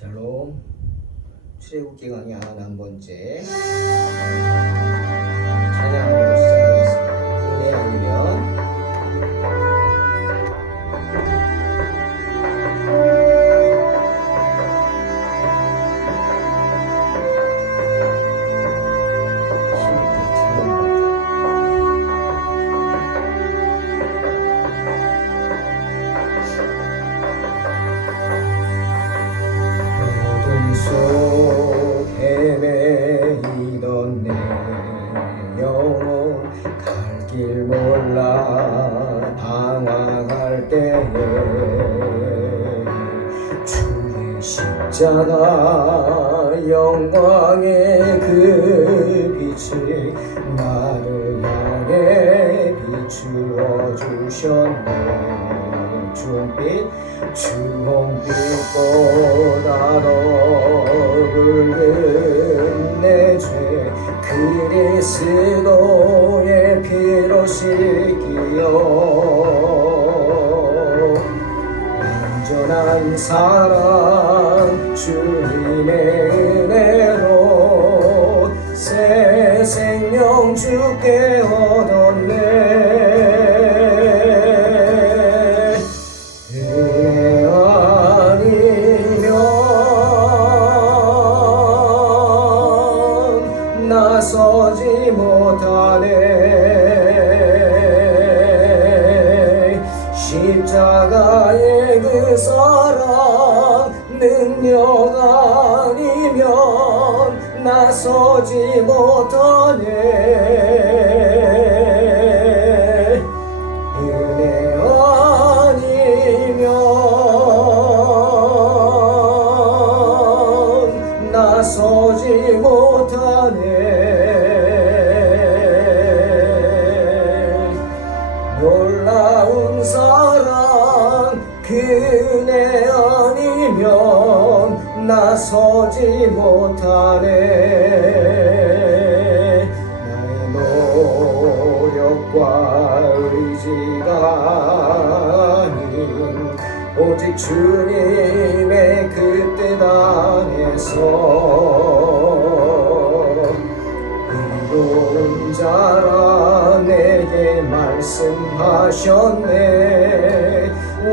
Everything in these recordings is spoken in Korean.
샬롬. 출애굽기 강의 91번째 찬양으로 시작하겠습니다. 은혜 아니면 속 헤매이던 내 영혼 갈 길 몰라 방황할 때에 주의 십자가 영광의 그 빛이 나를 향해 비추어 주셨네. 주홍빛보다 더 붉은 내 죄 그리스도의 피로 씻기어 온전한 사랑 주님의 은혜로 새 생명 주께 얻었네. 나서지 못하네. 십자가의 그 사랑 능력 아니면 나서지 못하네. 은혜 아니면 나서지 못하네. 놀라운 사랑 그네 아니면 나서지 못하네. 나의 노력과 의지가 아닌 오직 주님의 그 뜻 안에서 이로운 자라 내게 말씀하셨네.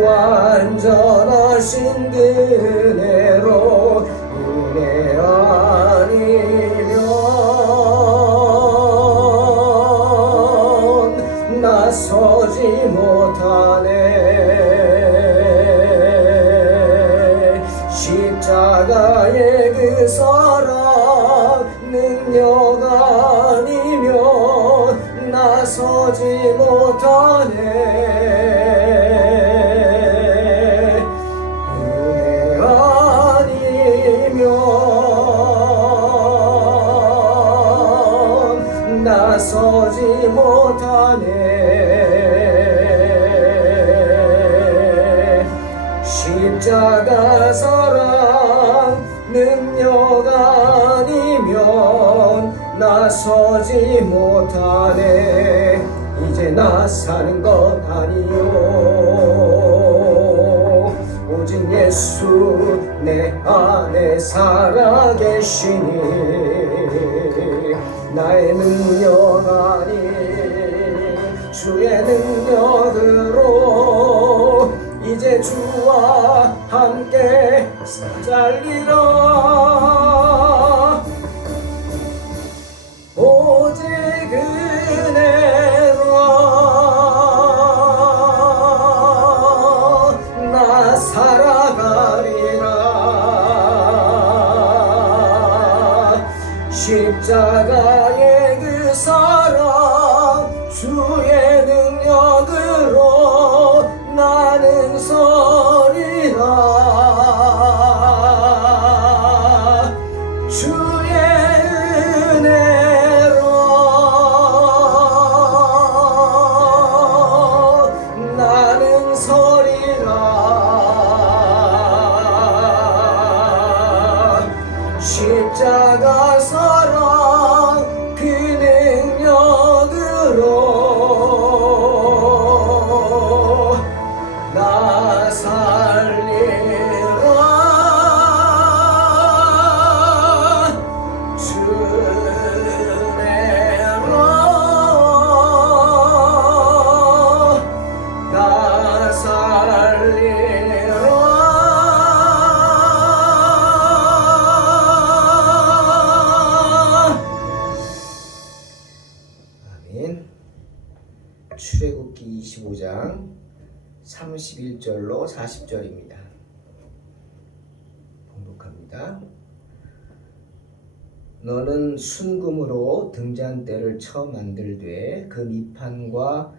완전하신 그 은혜로 은혜 아니면 나서지 못하네. 십자가의 그 사랑 능력 아니면 나서지 못하네. 은혜 아니면 나서지 못하네. 십자가 사랑 능력 아니면 나서지 못하네. 이제 나 사는 것 아니요 오직 예수 내 안에 살아계시니 나의 능력 아닌 주의 능력으로 이제 주와 함께 살리라. 오직 은혜로 나 살아가리라. 십자가의 그 사랑 주의 능력으로 나는 서리라. 주의 은혜로 나는 서리라. 십자가 사랑 그 능력으로 나 살리라. 아멘. 출애굽기 25장 31절로 40절입니다. 봉독합니다. 너는 순금으로 등잔대를 쳐 만들되 그 밑판과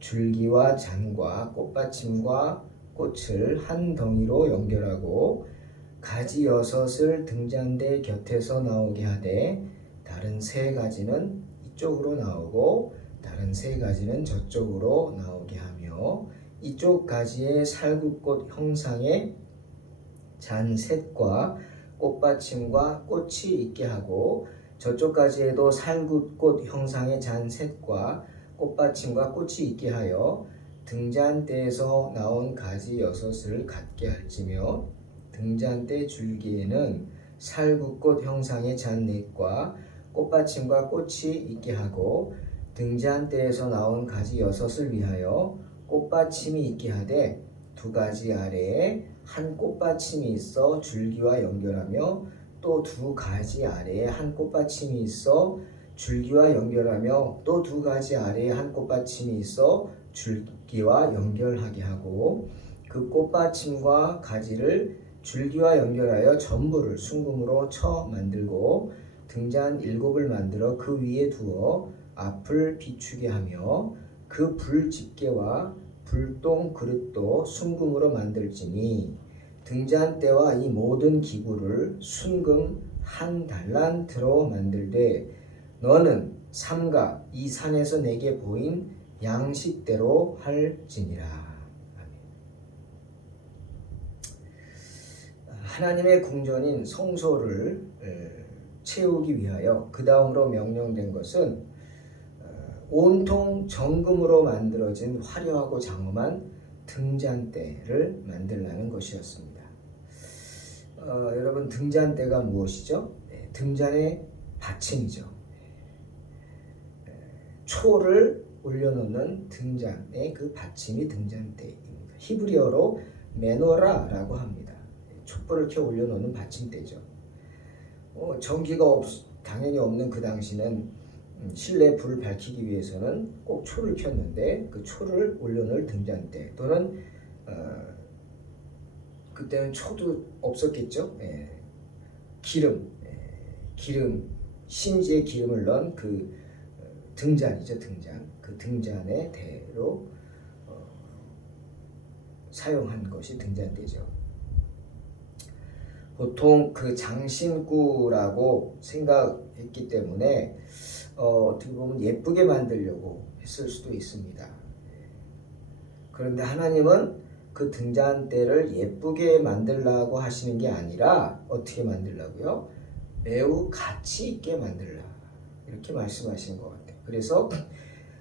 줄기와 잔과 꽃받침과 꽃을 한 덩이로 연결하고 가지 6을 등잔대 곁에서 나오게 하되 다른 3가지는 이쪽으로 나오고 다른 3가지는 저쪽으로 나오게 하며 이쪽 가지에 살구꽃 형상의 잔셋과 꽃받침과 꽃이 있게 하고 저쪽 가지에도 살구꽃 형상의 잔셋과 꽃받침과 꽃이 있게 하여 등잔대에서 나온 가지 6을 갖게 할지며 등잔대 줄기에는 살구꽃 형상의 잔넷과 꽃받침과 꽃이 있게 하고 등잔대에서 나온 가지 6을 위하여 꽃받침이 있게 하되 2가지 아래에 한 꽃받침이 있어 줄기와 연결하며 또 2가지 아래에 한 꽃받침이 있어 줄기와 연결하며 또 2가지 아래에 한 꽃받침이 있어 줄기와 연결하게 하고 그 꽃받침과 가지를 줄기와 연결하여 전부를 순금으로 쳐 만들고 등잔 7을 만들어 그 위에 두어 앞을 비추게 하며 그 불 집게와 불똥 그릇도 순금으로 만들지니 등잔대와 이 모든 기구를 순금 한 달란트로 만들되 너는 삼가 이 산에서 내게 보인 양식대로 할지니라. 하나님의 궁전인 성소를 채우기 위하여 그 다음으로 명령된 것은 온통 정금으로 만들어진 화려하고 장엄한 등잔대를 만들라는 것이었습니다. 여러분, 등잔대가 무엇이죠? 등잔의 받침이죠. 초를 올려놓는 등잔의 그 받침이 등잔대입니다. 히브리어로 메노라라고 합니다. 촛불을 켜 올려놓는 받침대죠. 전기가 당연히 없는 그 당시는 실내 불을 밝히기 위해서는 꼭 초를 켰는데 그 초를 올려놓을 등잔대 또는 그때는 초도 없었겠죠. 기름 심지에 기름을 넣은 그 등잔이죠. 등잔. 그 등잔의 대로 사용한 것이 등잔대죠. 보통 그 장신구라고 생각했기 때문에 어떻게 보면 예쁘게 만들려고 했을 수도 있습니다. 그런데 하나님은 그 등잔대를 예쁘게 만들라고 하시는 게 아니라 어떻게 만들라고요? 매우 가치 있게 만들라, 이렇게 말씀하신 것 같아요. 그래서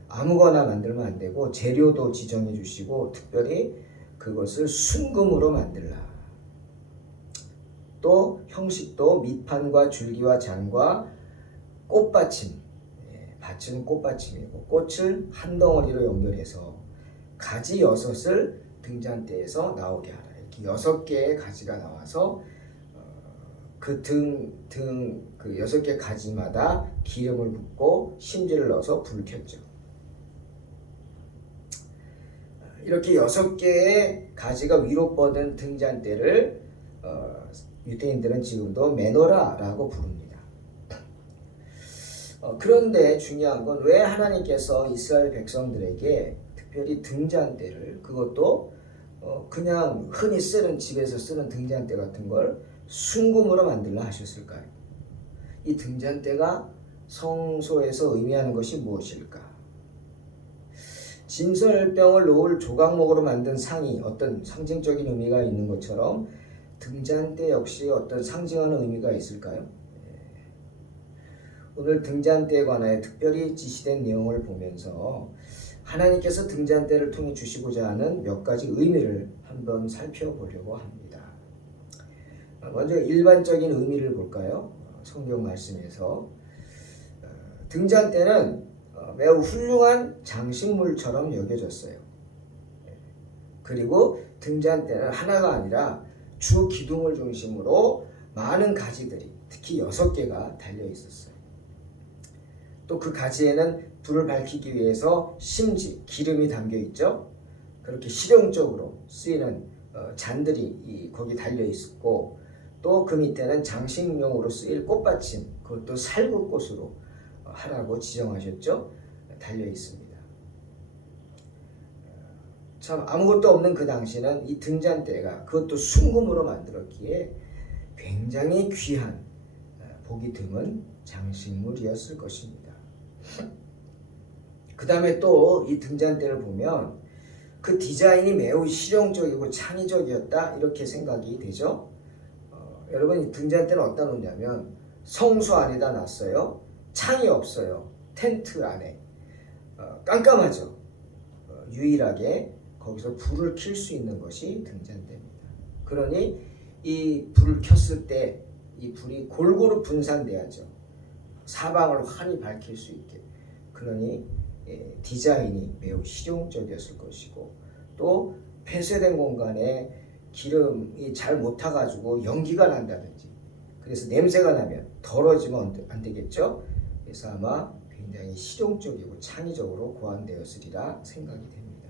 아무거나 만들면 안 되고 재료도 지정해 주시고 특별히 그것을 순금으로 만들라. 또 형식도 밑판과 줄기와 잔과 꽃받침, 받침은 꽃받침이고 꽃을 한 덩어리로 연결해서 가지 6을 등잔대에서 나오게 하라. 이렇게 6개의 가지가 나와서 그 6개 가지마다 기름을 붓고 심지를 넣어서 불을 켰죠. 이렇게 6개의 가지가 위로 뻗은 등잔대를 유대인들은 지금도 메노라라고 부릅니다. 그런데 중요한 건 왜 하나님께서 이스라엘 백성들에게 특별히 등잔대를, 그것도 그냥 흔히 쓰는 집에서 쓰는 등잔대 같은 걸 순금으로 만들라 하셨을까요? 이 등잔대가 성소에서 의미하는 것이 무엇일까? 진설병을 놓을 조각목으로 만든 상이 어떤 상징적인 의미가 있는 것처럼 등잔대 역시 어떤 상징하는 의미가 있을까요? 오늘 등잔대에 관하여 특별히 지시된 내용을 보면서 하나님께서 등잔대를 통해 주시고자 하는 몇 가지 의미를 한번 살펴보려고 합니다. 먼저 일반적인 의미를 볼까요? 성경 말씀에서 등잔대는 매우 훌륭한 장식물처럼 여겨졌어요. 그리고 등잔대는 하나가 아니라 주 기둥을 중심으로 많은 가지들이 특히 6개가 달려 있었어요. 또 그 가지에는 불을 밝히기 위해서 심지, 기름이 담겨 있죠. 그렇게 실용적으로 쓰이는 잔들이 거기 달려 있었고, 또 그 밑에는 장식용으로 쓰일 꽃받침, 그것도 살구꽃으로 하라고 지정하셨죠. 달려 있습니다. 참 아무것도 없는 그 당시는 이 등잔대가 그것도 순금으로 만들었기에 굉장히 귀한 보기 드문 장식물이었을 것입니다. 그 다음에 또 이 등잔대를 보면 그 디자인이 매우 실용적이고 창의적이었다 이렇게 생각이 되죠. 여러분, 이 등잔대는 어디다 놓냐면 성수 안에다 놨어요. 창이 없어요. 텐트 안에. 깜깜하죠. 유일하게 거기서 불을 켤 수 있는 것이 등잔대입니다. 그러니 이 불을 켰을 때 이 불이 골고루 분산돼야죠. 사방을 환히 밝힐 수 있게. 그러니 디자인이 매우 실용적이었을 것이고, 또 폐쇄된 공간에 기름이 잘 못 타가지고 연기가 난다든지, 그래서 냄새가 나면 더러워지면 안 되겠죠. 그래서 아마 굉장히 실용적이고 창의적으로 고안되었으리라 생각이 됩니다.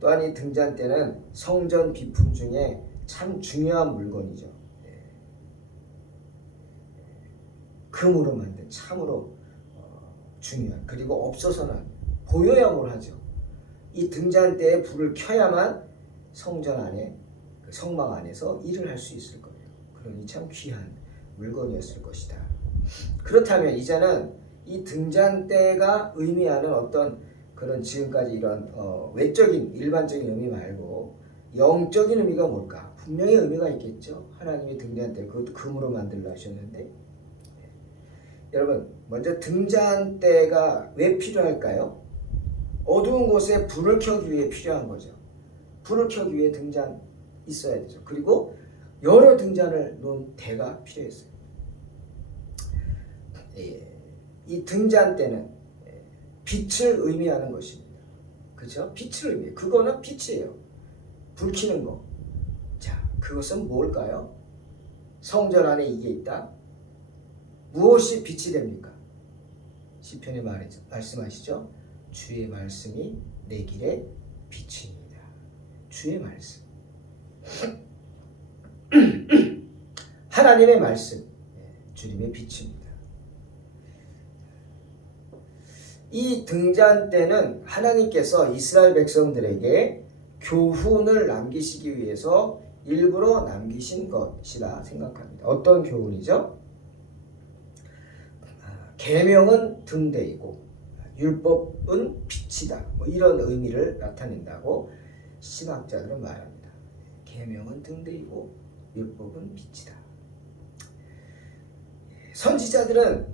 또한 이 등잔대는 성전 비품 중에 참 중요한 물건이죠. 금으로 만든 참으로 중요한, 그리고 없어서는 보여야 뭘 하죠. 이 등잔대에 불을 켜야만 성전 안에, 그 성막 안에서 일을 할 수 있을 거예요. 그러니 참 귀한 물건이었을 것이다. 그렇다면 이제는 이 등잔대가 의미하는 어떤 그런 지금까지 이런 외적인 일반적인 의미 말고 영적인 의미가 뭘까? 분명히 의미가 있겠죠. 하나님이 등잔대를 그것도 금으로 만들려 하셨는데, 여러분, 먼저 등잔대가 왜 필요할까요? 어두운 곳에 불을 켜기 위해 필요한 거죠. 불을 켜기 위해 등잔 있어야 되죠. 그리고 여러 등잔을 놓은 대가 필요했어요. 이 등잔대는 빛을 의미하는 것입니다. 그렇죠? 빛을 의미해요. 그거는 빛이에요. 불 켜는 거. 자, 그것은 뭘까요? 성전 안에 이게 있다. 무엇이 빛이 됩니까? 시편에 말씀하시죠. 주의 말씀이 내 길의 빛입니다. 주의 말씀. 하나님의 말씀, 주님의 빛입니다. 이 등잔대는 하나님께서 이스라엘 백성들에게 교훈을 남기시기 위해서 일부러 남기신 것이라 생각합니다. 어떤 교훈이죠? 계명은 등대이고 율법은 빛이다. 이런 의미를 나타낸다고 신학자들은 말합니다. 계명은 등대이고 율법은 빛이다. 선지자들은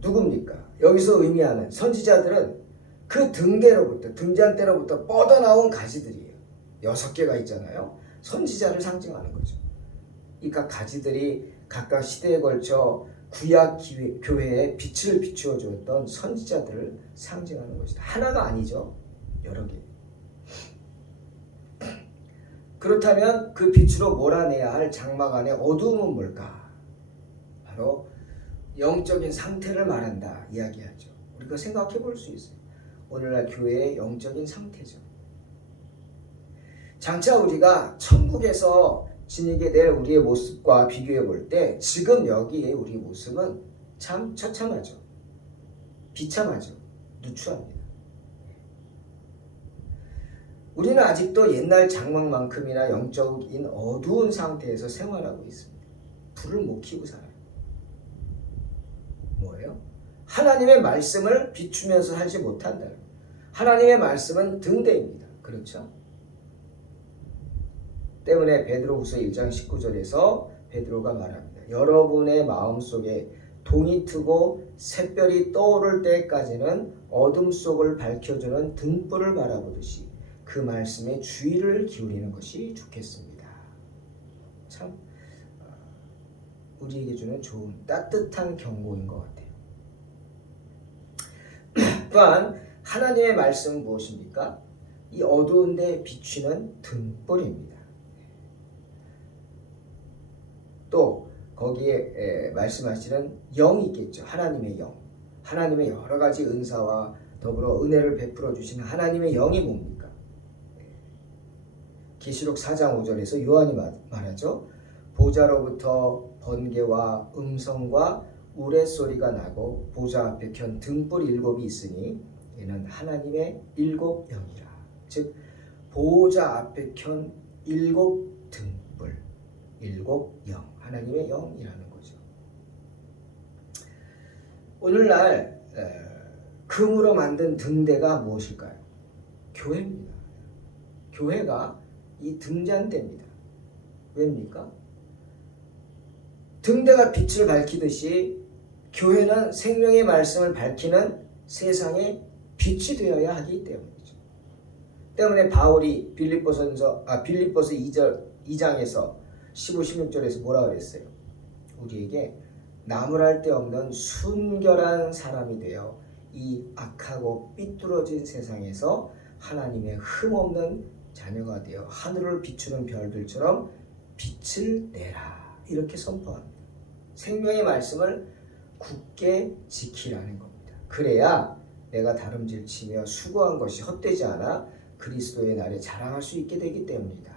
누굽니까? 여기서 의미하는 선지자들은 그 등잔대로부터 뻗어나온 가지들이에요. 6개가 있잖아요. 선지자를 상징하는 거죠. 이 각 가지들이 각각 시대에 걸쳐 구약 교회에 빛을 비추어 주었던 선지자들을 상징하는 것이다. 하나가 아니죠. 여러 개. 그렇다면 그 빛으로 몰아내야 할 장막 안의 어두움은 뭘까? 바로 영적인 상태를 말한다 이야기하죠. 우리가 생각해 볼 수 있어요. 오늘날 교회의 영적인 상태죠. 장차 우리가 천국에서 지니게 될 우리의 모습과 비교해 볼 때 지금 여기에 우리의 모습은 참 처참하죠. 비참하죠. 누추합니다. 우리는 아직도 옛날 장막만큼이나 영적인 어두운 상태에서 생활하고 있습니다. 불을 못 켜고 살아요. 뭐예요? 하나님의 말씀을 비추면서 살지 못한다. 하나님의 말씀은 등대입니다. 그렇죠? 때문에 베드로후서 1장 19절에서 베드로가 말합니다. 여러분의 마음속에 동이 트고 샛별이 떠오를 때까지는 어둠 속을 밝혀주는 등불을 바라보듯이 그 말씀에 주의를 기울이는 것이 좋겠습니다. 참 우리에게 주는 좋은 따뜻한 경고인 것 같아요. 또한 하나님의 말씀은 무엇입니까? 이 어두운 데 비추는 등불입니다. 또 거기에 말씀하시는 영이 있겠죠. 하나님의 영. 하나님의 여러 가지 은사와 더불어 은혜를 베풀어 주시는 하나님의 영이 뭡니까? 계시록 4장 5절에서 요한이 말하죠. 보좌로부터 번개와 음성과 우레소리가 나고 보좌 앞에 켠 등불 7이 있으니 이는 하나님의 7 영이라. 즉 보좌 앞에 켠 7 등불, 7 영, 하나님의 영이라는 거죠. 오늘날 금으로 만든 등대가 무엇일까요? 교회입니다. 교회가 이 등잔대입니다. 왜입니까? 등대가 빛을 밝히듯이 교회는 생명의 말씀을 밝히는 세상의 빛이 되어야 하기 때문이죠. 때문에 바울이 빌립보서 2장에서 15, 16절에서 뭐라 그랬어요? 우리에게 나무랄 데 없는 순결한 사람이 되어 이 악하고 삐뚤어진 세상에서 하나님의 흠없는 자녀가 되어 하늘을 비추는 별들처럼 빛을 내라, 이렇게 선포합니다. 생명의 말씀을 굳게 지키라는 겁니다. 그래야 내가 다름질치며 수고한 것이 헛되지 않아 그리스도의 날에 자랑할 수 있게 되기 때문이다.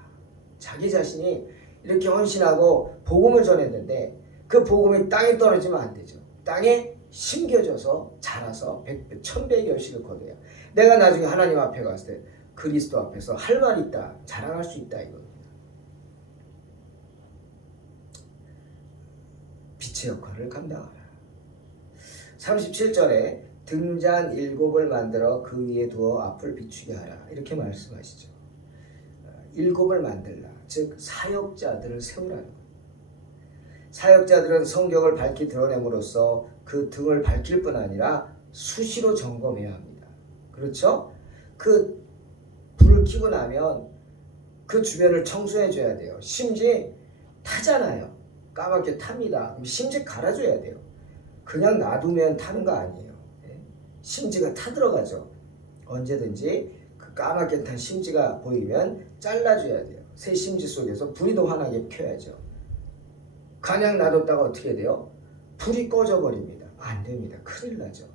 자기 자신이 이렇게 헌신하고 복음을 전했는데 그 복음이 땅에 떨어지면 안 되죠. 땅에 심겨져서 자라서 100배, 1000배의 결실을 거둬야 내가 나중에 하나님 앞에 갔을 때 그리스도 앞에서 할 말이 있다, 자랑할 수 있다, 이겁니다. 빛의 역할을 감당하라. 37절에 등잔 7을 만들어 그 위에 두어 앞을 비추게 하라, 이렇게 말씀하시죠. 7을 만들라, 즉 사역자들을 세우라는 거예요. 사역자들은 성경을 밝히 드러냄으로써 그 등을 밝힐 뿐 아니라 수시로 점검해야 합니다. 그렇죠? 그 불을 켜고 나면 그 주변을 청소해 줘야 돼요. 심지 타잖아요. 까맣게 탑니다. 그럼 심지 갈아줘야 돼요. 그냥 놔두면 타는 거 아니에요. 심지가 타들어가죠. 언제든지 그 까맣게 탄 심지가 보이면 잘라줘야 돼요. 새 심지 속에서 불이 더 환하게 켜야죠. 그냥 놔뒀다가 어떻게 돼요? 불이 꺼져버립니다. 안 됩니다. 큰일 나죠.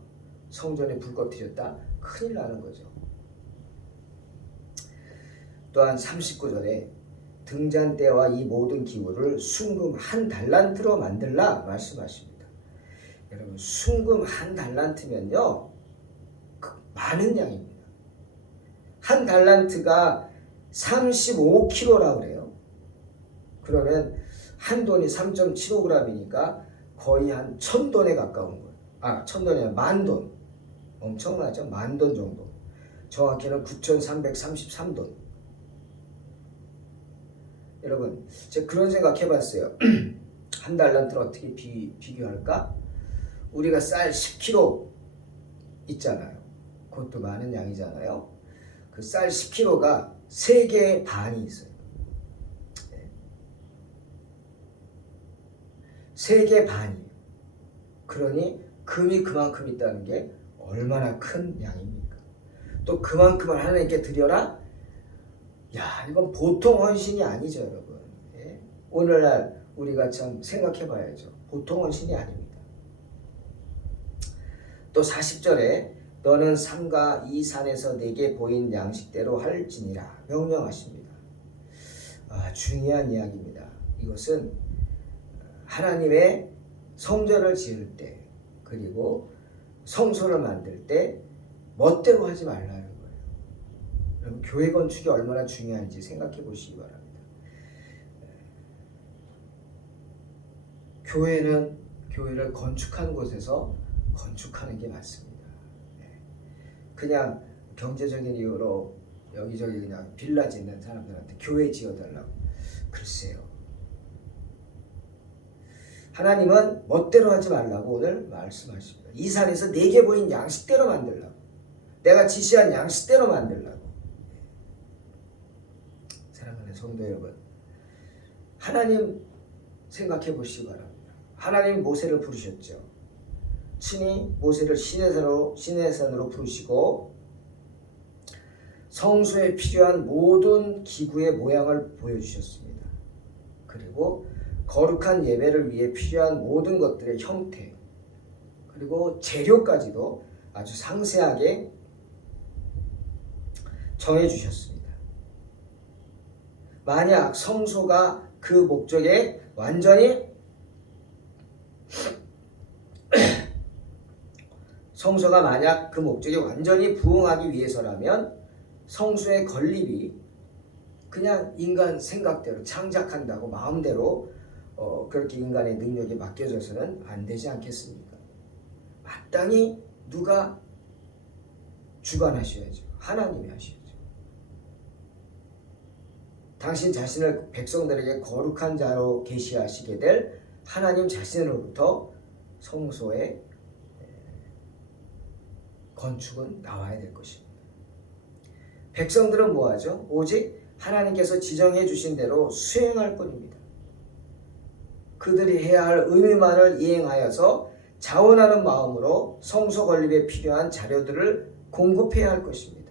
성전에 불 꺼뜨렸다? 큰일 나는 거죠. 또한 39절에 등잔대와 이 모든 기구를 순금 1달란트로 만들라 말씀하십니다. 여러분, 순금 1달란트면요, 많은 양입니다. 1달란트가 35kg라고 그래요. 그러면 한 돈이 3.75g이니까 거의 한 1000돈에 가까운 거예요. 1000돈이 아니라 만돈. 엄청나죠? 만돈 정도. 정확히는 9333돈. 여러분, 제가 그런 생각 해봤어요. 한 달란트를 어떻게 비교할까? 우리가 쌀 10kg 있잖아요. 그것도 많은 양이잖아요. 그 쌀 10kg가 3개의 반이 있어요. 3개 반이에요. 그러니 금이 그만큼 있다는 게 얼마나 큰 양입니까? 또 그만큼을 하나님께 드려라? 야, 이건 보통 헌신이 아니죠, 여러분. 예? 오늘날 우리가 참 생각해 봐야죠. 보통 헌신이 아닙니다. 또 40절에 너는 삼가 이 산에서 내게 보인 양식대로 할지니라 명령하십니다. 중요한 이야기입니다. 이것은 하나님의 성전을 지을 때, 그리고 성소를 만들 때 멋대로 하지 말라는 거예요. 여러분, 교회 건축이 얼마나 중요한지 생각해 보시기 바랍니다. 교회는 교회를 건축한 곳에서 건축하는 게 맞습니다. 그냥 경제적인 이유로 여기저기 그냥 빌라 짓는 사람들한테 교회 지어달라고, 글쎄요. 하나님은 멋대로 하지 말라고 오늘 말씀하십니다. 이 산에서 내게 보인 양식대로 만들라고, 내가 지시한 양식대로 만들라고. 사랑하는 성도 여러분, 하나님 생각해 보시기 바랍니다. 하나님 모세를 부르셨죠. 친히 모세를 시내산으로 부르시고 성소에 필요한 모든 기구의 모양을 보여주셨습니다. 그리고 거룩한 예배를 위해 필요한 모든 것들의 형태, 그리고 재료까지도 아주 상세하게 정해주셨습니다. 만약 성소가 그 목적에 완전히 부응하기 위해서라면 성소의 건립이 그냥 인간 생각대로 창작한다고 마음대로 그렇게 인간의 능력에 맡겨져서는 안 되지 않겠습니까? 마땅히 누가 주관하셔야죠. 하나님이 하셔야죠. 당신 자신을 백성들에게 거룩한 자로 계시하시게 될 하나님 자신으로부터 성소의 건축은 나와야 될 것입니다. 백성들은 뭐하죠? 오직 하나님께서 지정해 주신 대로 수행할 뿐입니다. 그들이 해야 할 의무만을 이행하여서 자원하는 마음으로 성소 건립에 필요한 자료들을 공급해야 할 것입니다.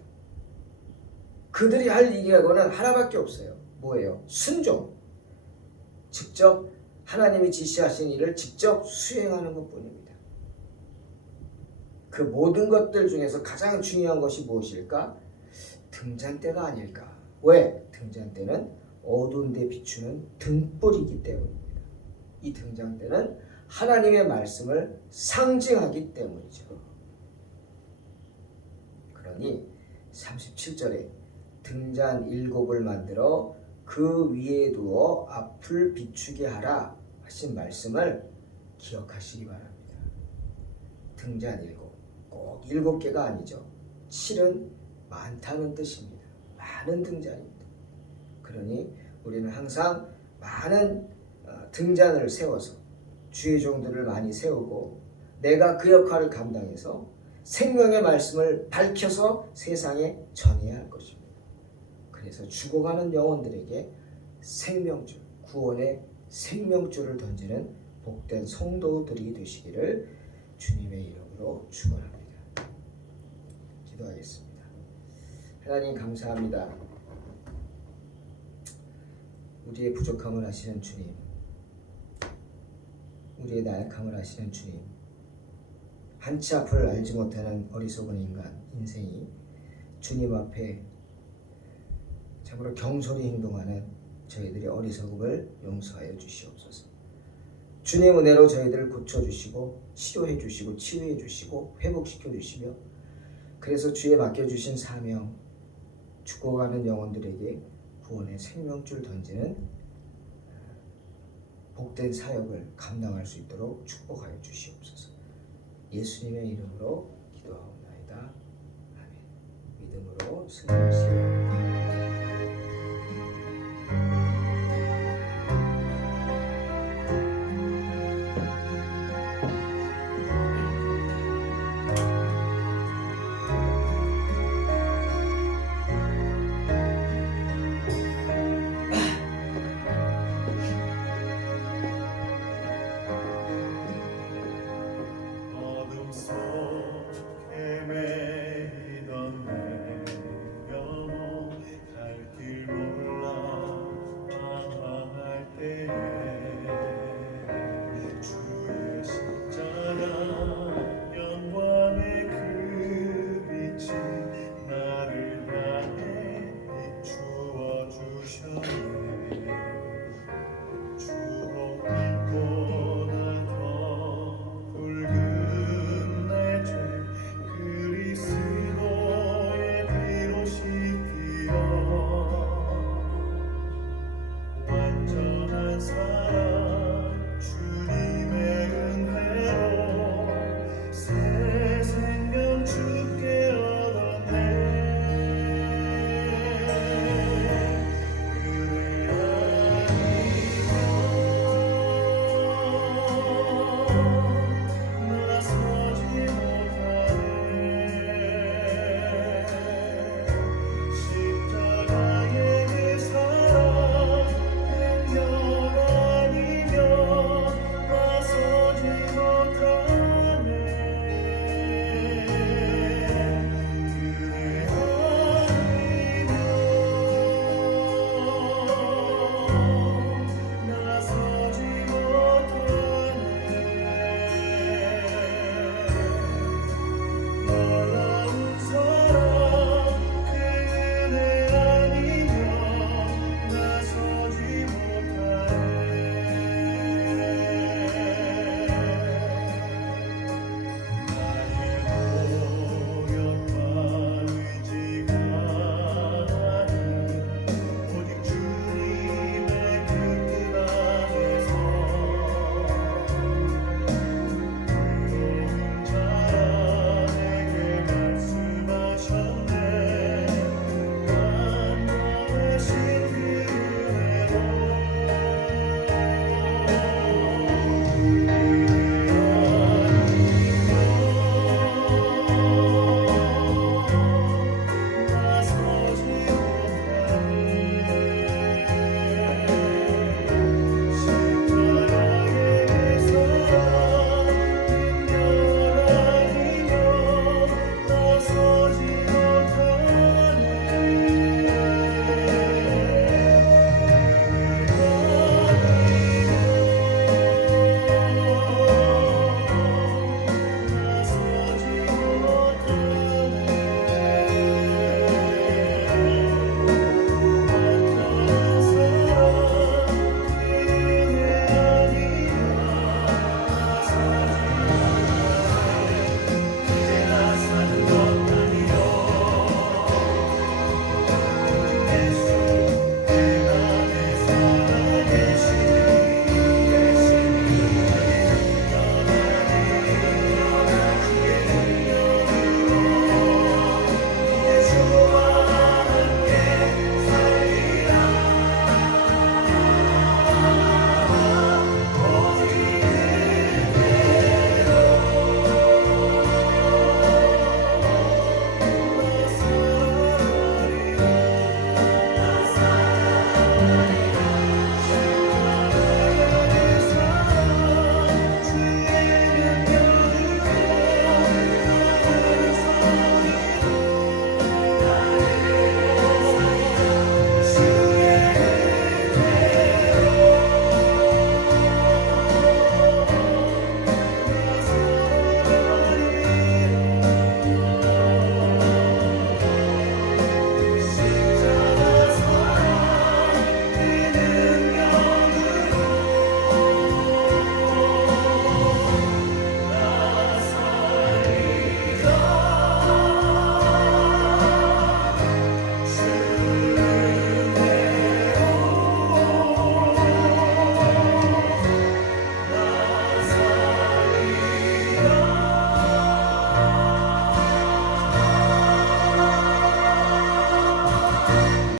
그들이 할 일이라고는 하나밖에 없어요. 뭐예요? 순종. 직접 하나님이 지시하신 일을 직접 수행하는 것뿐입니다. 그 모든 것들 중에서 가장 중요한 것이 무엇일까? 등잔대가 아닐까. 왜? 등잔대는 어두운 데 비추는 등불이기 때문입니다. 이 등잔대는 하나님의 말씀을 상징하기 때문이죠. 그러니 37절에 등잔 7을 만들어 그 위에 두어 앞을 비추게 하라 하신 말씀을 기억하시기 바랍니다. 등잔 7, 꼭 7개가 아니죠. 7은 많다는 뜻입니다. 많은 등잔입니다. 그러니 우리는 항상 많은 등잔을 세워서 주의 종들을 많이 세우고 내가 그 역할을 감당해서 생명의 말씀을 밝혀서 세상에 전해야 할 것입니다. 그래서 죽어가는 영혼들에게 생명줄, 구원의 생명줄을 던지는 복된 성도들이 되시기를 주님의 이름으로 축원합니다. 기도하겠습니다. 하나님 감사합니다. 우리의 부족함을 아시는 주님, 우리의 나약함을 아시는 주님, 한치 앞을 알지 못하는 어리석은 인생이 주님 앞에 참으로 경솔히 행동하는 저희들의 어리석음을 용서하여 주시옵소서. 주님 은혜로 저희들을 고쳐주시고 치료해 주시고 치유해 주시고 회복시켜 주시며 그래서 주에 맡겨주신 사명, 죽어가는 영혼들에게 구원의 생명줄 던지는 복된 사역을 감당할 수 있도록 축복하여 주시옵소서. 예수님의 이름으로 기도하옵나이다. 아멘. 믿음으로 승리하시오.